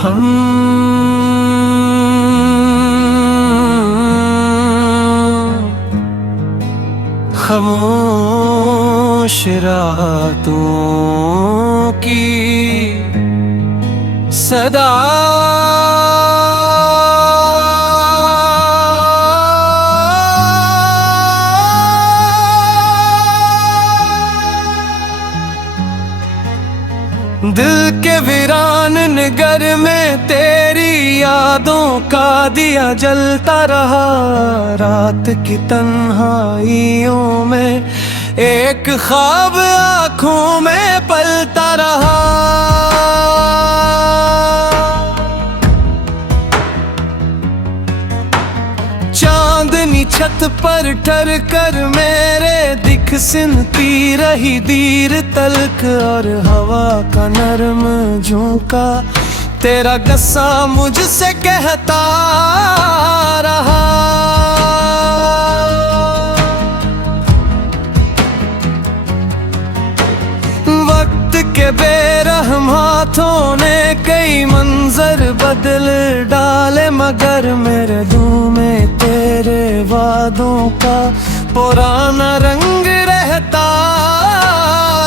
हम खामोश रातों की सदा दिल के वीरान नगर में तेरी यादों का दिया जलता रहा। रात की तन्हाइयों में एक ख्वाब आँखों में पलता रहा। चांदनी छत पर ठर कर मेरे दिख सिनती रही दीर तलक, और हवा का नरम झोंका तेरा गस्सा मुझसे कहता रहा। वक्त के बेरहम हाथों ने कई मंजर बदल डाले, मगर मेरे दिल में तेरे वादों का पुराना रंग रहता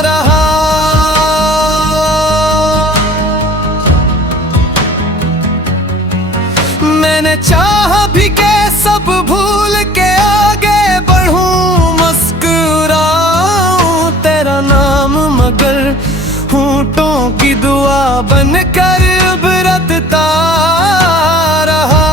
रहा। मैंने चाहा भी के सब भूल के आगे बढ़ूं, मुस्कुराऊं तेरा नाम मगर होंठों की दुआ बनकर अब रटता रहा।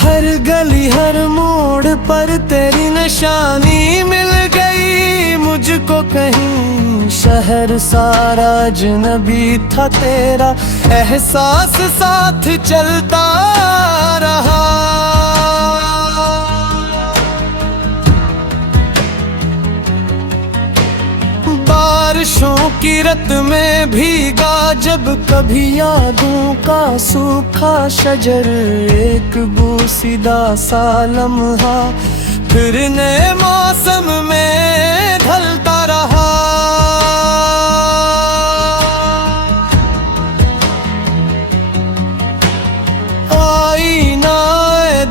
हर गली हर मोड़ पर तेरी निशानी मिल गई मुझको, कहीं शहर सारा अजनबी था तेरा एहसास साथ चलता रहा। बारिशों की रत में भीगा जब कभी यादों का सूखा शजर, एक बूसीदा सा लम्हा फिर नए मौसम में ढलता रहा। आईना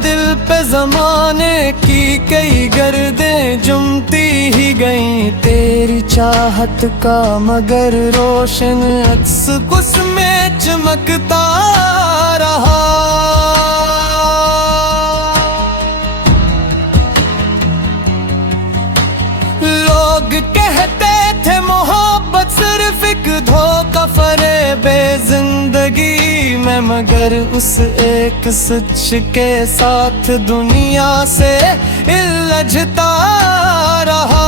दिल पे जमाने की कई गर्दें जमती ही गईं, तेरी चाहत का मगर रोशन अक्स उसमें चमकता रहा। लोग कहते थे मोहब्बत सिर्फ एक धोखा फरेबे जिंदगी में, मगर उस एक सच के साथ दुनिया से उलझता रहा।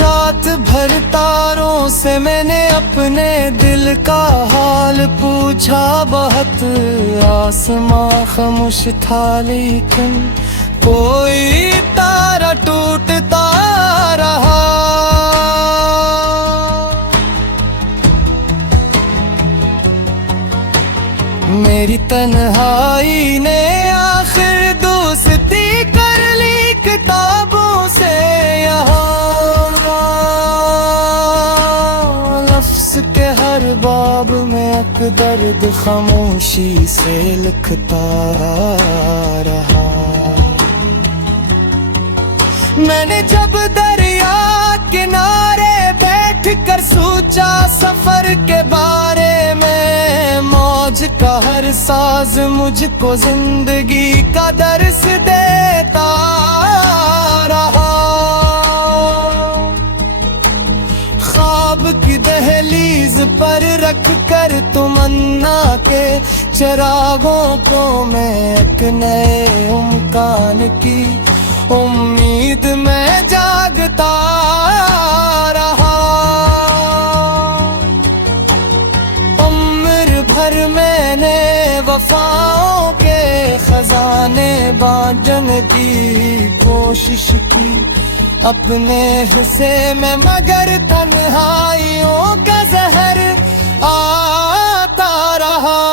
रात भर तारों से मैंने अपने दिल का हाल पूछा, बहुत आसमां खामोश था लेकिन कोई तारा टूटता रहा। मेरी तन्हाई ने आखिर दोस्ती कर ली किताबों से, यहाँ लफ्ज़ के हर बाब में एक दर्द खामोशी से लिखता रहा। मैंने जब दरिया किनारे बैठ कर सोचा सफर के बारे में, मौज का हर साज मुझको जिंदगी का दर्स देता रहा। ख्वाब की दहलीज पर रख कर तमन्ना के चिरागों को मैं एक नए उम्कान की उम्मीद में जागता रहा। उम्र भर मैंने वफाओं के खजाने बांटने की कोशिश की अपने हिस्से में, मगर तन्हाइयों का जहर आता रहा।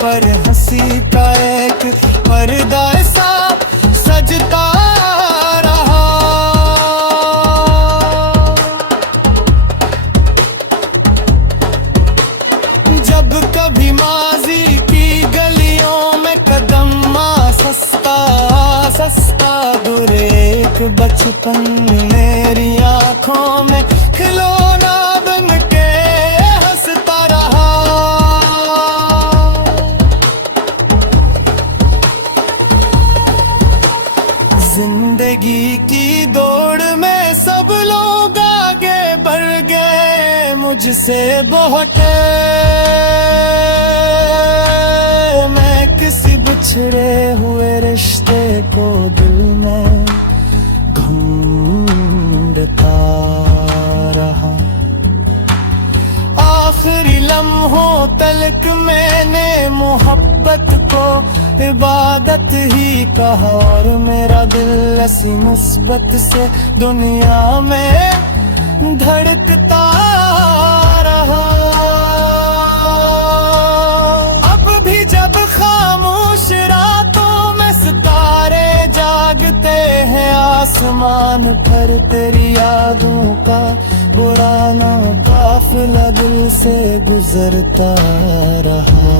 पर हंसी का एक पर्दा सा सजता रहा। जब कभी माजी की गलियों में कदम सस्ता सस्ता बुरे एक बचपन मेरी आंखों में खिलौना बन के हंसता रहा। जिंदगी की दौड़ में सब लोग आगे बढ़ गए, मुझसे बहुत मैं किसी बिछड़े हुए रिश्ते को दिल में ढूंढता रहा। आखिरी लम्हों तलक मैंने मोहब्बत को इबादत ही कहा, और मेरा दिल ऐसी मुस्बत से दुनिया में धड़कता रहा। अब भी जब खामोश रातों में सितारे जागते हैं आसमान पर, तेरी यादों का पुराना काफिला दिल से गुजरता रहा।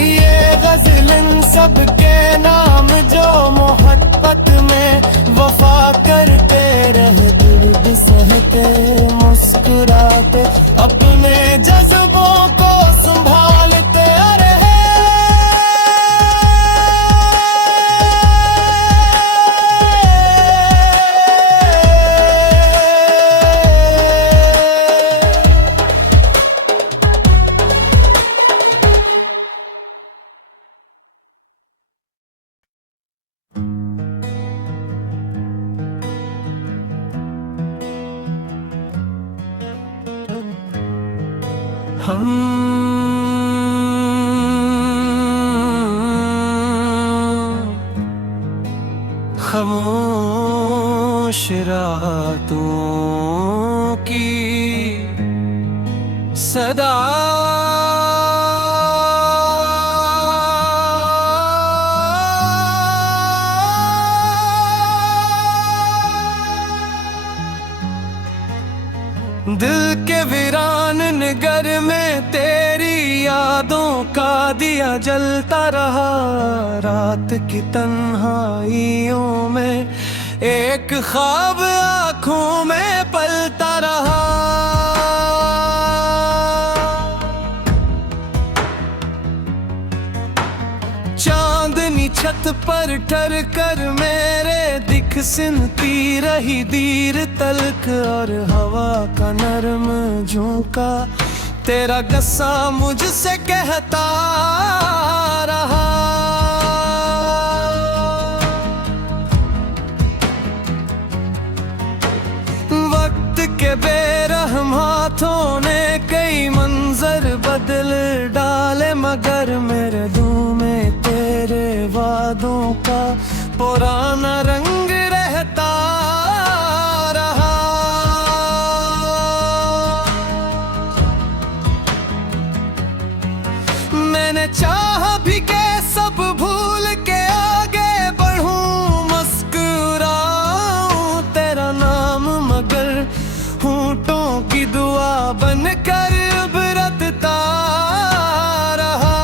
ये गज़ल इन सब के नाम जो मोहब्बत में वफा करते रहे, दर्द सहते मुस्कुराते अपने जज्बों को संभालते रहे। खामोश रातों की सदा दिल के वीरान नगर में तेरी यादों का दिया जलता रहा। रात की तन्हाइयों में एक ख्वाब आँखों में पलता रहा। चांदनी छत पर ठर कर मेरे दिख सिनती रही दीर तलक, और हवा का नरम झोंका तेरा गस्सा मुझसे कहता रहा। वक्त के बेरहम हाथों ने कई मंजर बदल डाले, मगर मेरे दिल में तेरे वादों का पुराना रंग रहता रहा। मैंने चाहा भी के सब भूल के आगे बढ़ूं, मुस्कुराऊं तेरा नाम मगर होंठों की दुआ बनकर उभरता रहा।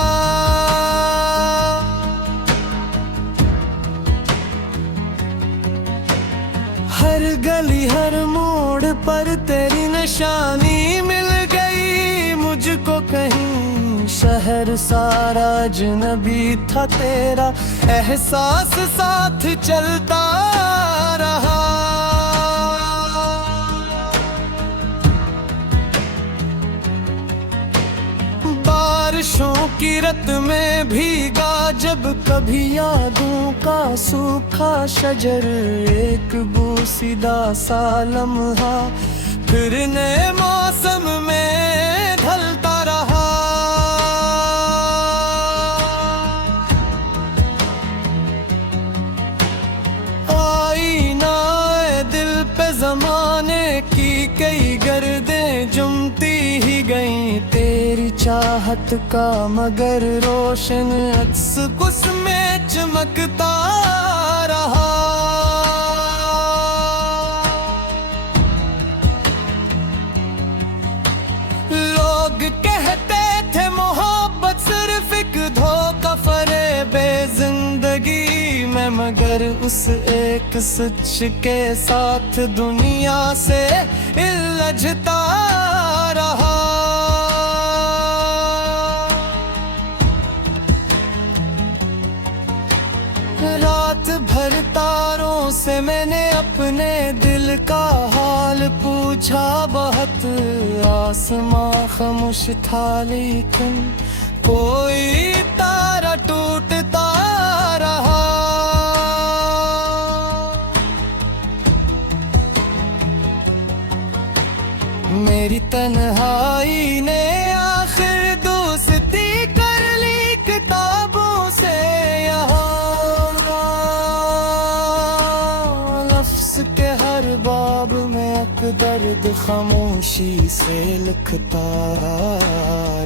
हर गली हर मोड़ पर तेरी निशानी मिल गई मुझको कहीं, शहर सारा अजनबी था तेरा एहसास साथ चलता रहा। बारिशों की रत में भीगा जब कभी यादों का सूखा शजर, एक बूसीदा सा लम्हा फिर नए मौसम में ढलता रहा। आईना दिल पे जमाने की कई गर्दें जुमती ही गई, तेरी चाहत का, मगर रोशन अक्स उसमें चमकता रहा। लोग कहते थे मोहब्बत सिर्फ एक धोखा, फरेबे जिंदगी में, मगर उस एक सच के साथ दुनिया से इलझता रहा। रात भर तारों से मैंने अपने दिल का हाल पूछा, बहुत आसमां खामोश था लेकिन कोई तारा टूटता रहा। मेरी तन्हाई ने आखिर दोस्ती कर ली किताबों से। के हर बाब में एक दर्द खामोशी से लिखता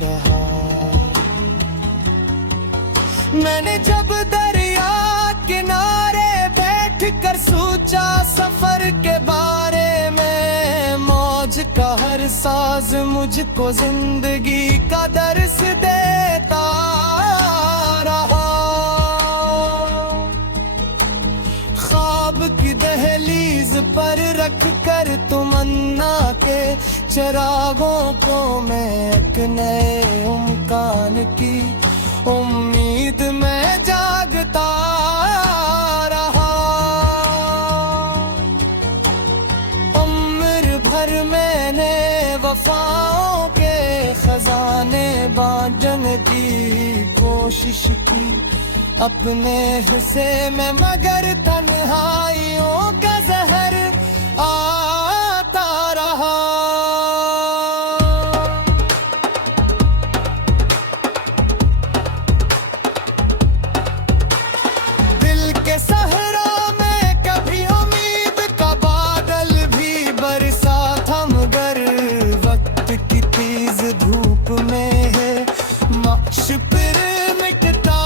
रहा। मैंने जब दरिया किनारे बैठ कर सोचा सफर के बारे में, मौज का हर साज मुझको जिंदगी का दर्स देता रहा। ख्वाब की दहलीज पर रख कर तमन्ना के चिरागों को मैं एक नए उम्कान की उम्मीद में जागता रहा। उम्र भर मैंने वफाओं के खजाने बांटने की कोशिश की अपने हिस्से में, मगर तन्हाइयों का जहर आता रहा। दिल के सहरा में कभी उम्मीद का बादल भी बरसा था, मगर वक्त की तेज धूप में है माशुक़ मिटता।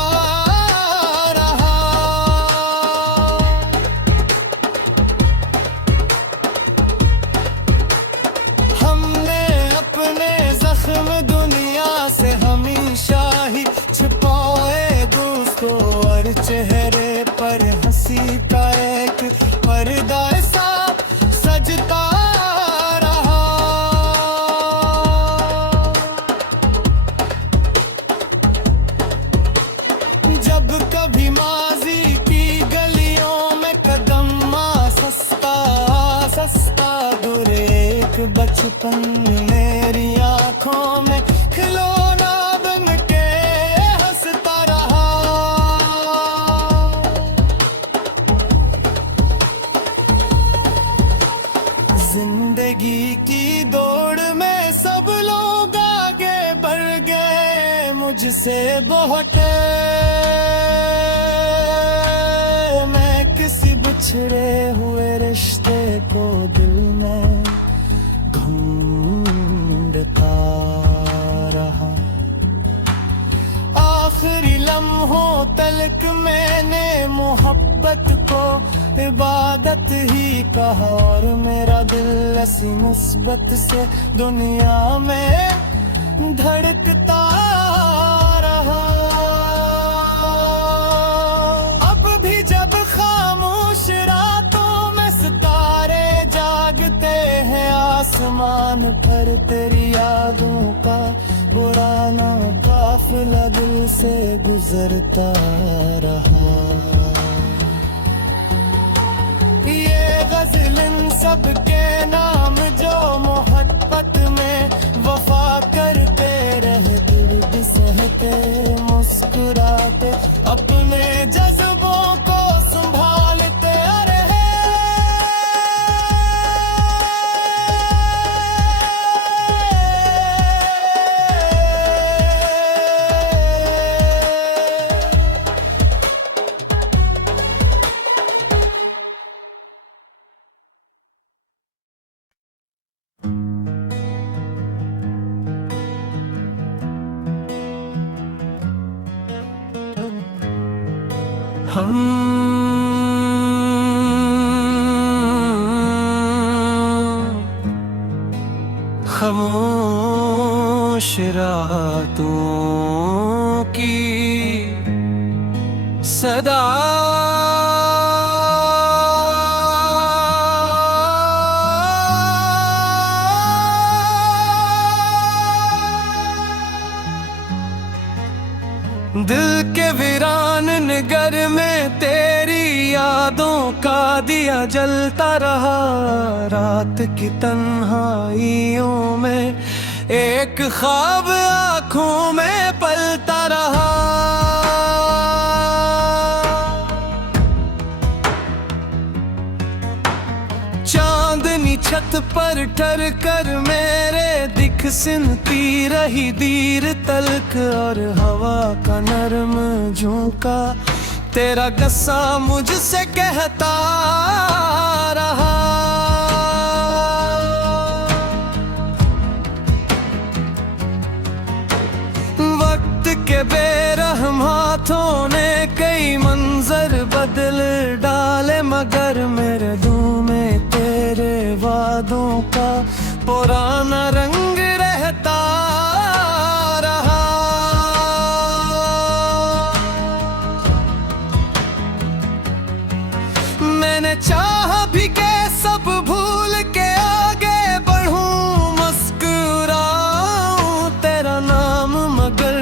दुनिया से हमेशा ही छिपाए दोस्तों, और चेहरे पर हंसी का एक पर्दा सा सजता रहा। जब कभी माजी की गलियों में कदम सस्ता सस्ता गुरे, एक बचपन मेरी आंखों में खिलौना बन के हंसता रहा। जिंदगी की दौड़ में सब लोग आगे बढ़ गए, मुझसे बहुत मैं किसी बिछड़े हुए रिश्ते को दिल में ढूंढता रहा। आखिरी लम्हों तलक मैंने मोहब्बत को इबादत ही कहा, और मेरा दिल ऐसी मुस्बत से दुनिया में धड़कता रहा। अब भी जब खामोश रातों में सितारे जागते हैं आसमान पर, तेरी यादों का पुराना काफिला दिल से गुजरता रहा। ये गज़ल इन सब के नाम जो मोहब्बत में वफा करते रहे, दर्द सहते मुस्कुराते अपने जज्बों को संभालते रहे। हम खामोश रातों की सदा दिल के वीरान नगर में तेरी यादों का दिया जलता रहा। रात की तन्हाइयों में एक ख्वाब आँखों में पलता रहा। चांदनी छत पर ठर कर मेरे दिख सिनती रही दीर तलक, और हवा का नरम झोंका तेरा गस्सा मुझसे कहता रहा। वक्त के बेरहम हाथों ने कई मंजर बदल डाले, मगर मेरे दिल में तेरे वादों का पुराना रंग रहता रहा। मैंने चाहा भी के सब भूल के आगे बढ़ूं, मुस्कुराऊं तेरा नाम मगर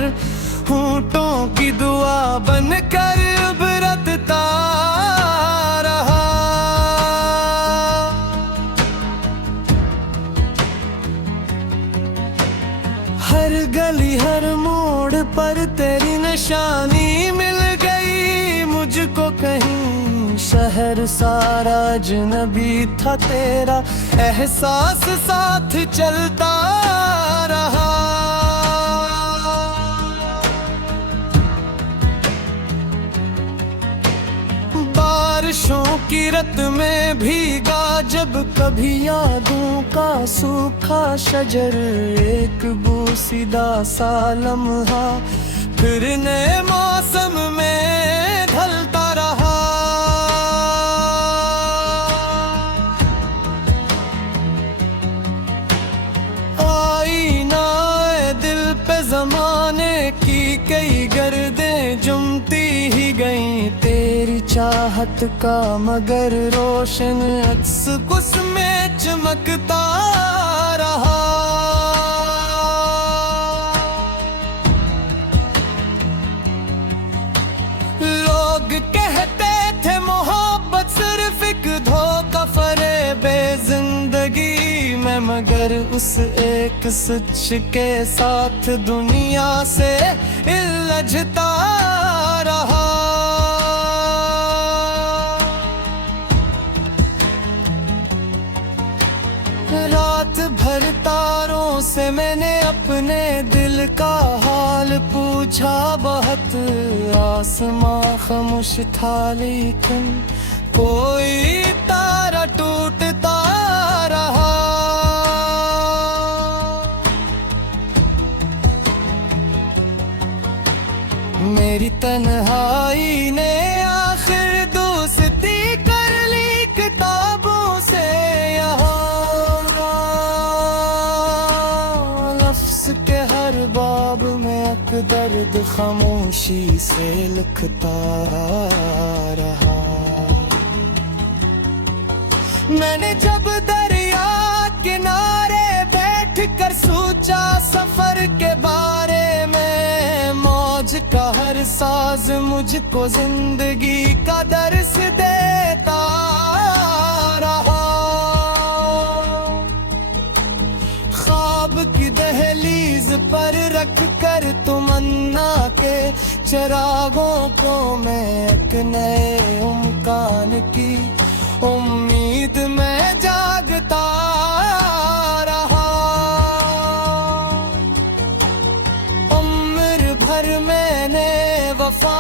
होंठों की दुआ बनकर अब रटता रहा। हर गली हर मोड़ पर तेरी निशानी मिल गई मुझको, कहीं शहर सारा अजनबी था तेरा एहसास साथ चलता रहा। बारिशों की रत में भीगा जब कभी यादों का सूखा शजर, एक बूसीदा सा लम्हा फिर नए मौसम में ढलता रहा। आईना दिल पे जमाने की कई गर्दें जुमती ही गई, तेरी चाहत का मगर रोशन अक्स उसमें चमकता रहा। लोग कहते थे मोहब्बत सिर्फ एक धोखा फरेबे जिंदगी में, मगर उस एक सच के साथ दुनिया से उलझता रहा। रात भर तारों से मैंने अपने दिल का हाल पूछा, बहुत आसमां खामोश था लेकिन कोई तारा टूटता रहा। मेरी तन्हाई ने आखिर दोस्ती कर ली किताबों से, यहाँ लफ्ज़ के हर बाब में एक दर्द खामोशी से लिखता रहा। मैंने जब दरिया किनारे बैठ कर सोचा सफर के बारे में, मौज का हर साज मुझको जिंदगी का दर्स देता रहा। ख्वाब की दहलीज पर रख कर तमन्ना के चिरागों को मैं एक नए उम्कान की उम्मीद में जागता रहा। उम्र भर मैंने वफा